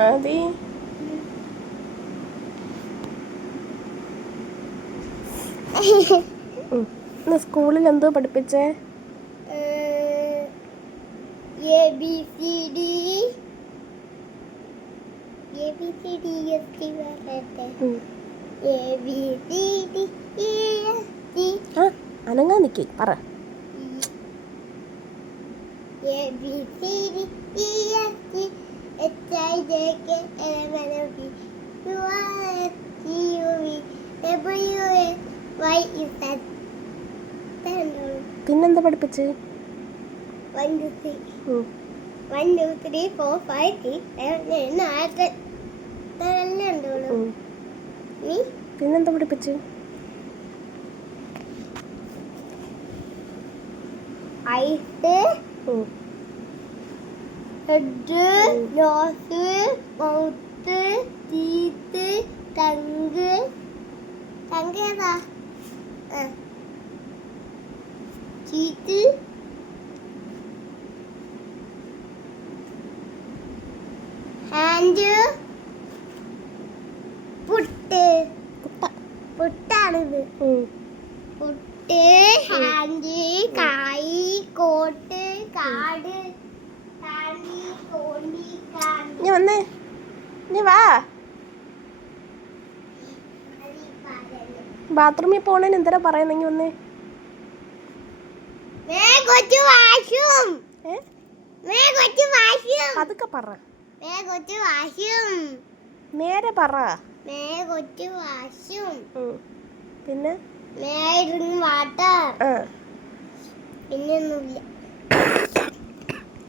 ആദി ഇന്ന് സ്കൂളിൽ എന്തോ പഠിപ്പിച്ചേ? ABCD അനങ്ങാ നിക്ക് പറ. ABCD EFG HIJK LMNOP QRSTUVWXYZ. പിന്നെന്താ പഠിപ്പിച്ച്? 1 2 3 4 5 6 7 8 പിന്നെന്താ പഠിപ്പിച്ച്? Eyes, head, nose, mouth, teeth, tongue ഏതാ? ടീത്ത്, ഹാൻഡ്, പുട്ടാണിത്. പുട്ട്, ഹാൻഡ്, കായ്, കോട്ട്, കാട്, കാണ്ടി, തോണ്ടി, കാണ്ടി. നീ വന്നേ, നീ വാ. ബാത്റൂമിൽ പോണേന് എന്തരാ പറയുന്നെങ്കി വന്നേ. അതൊക്കെ പറ, നേരെ പറ. പിന്നെ വാട്ടർ. ആ പിന്നൊന്നുമില്ല.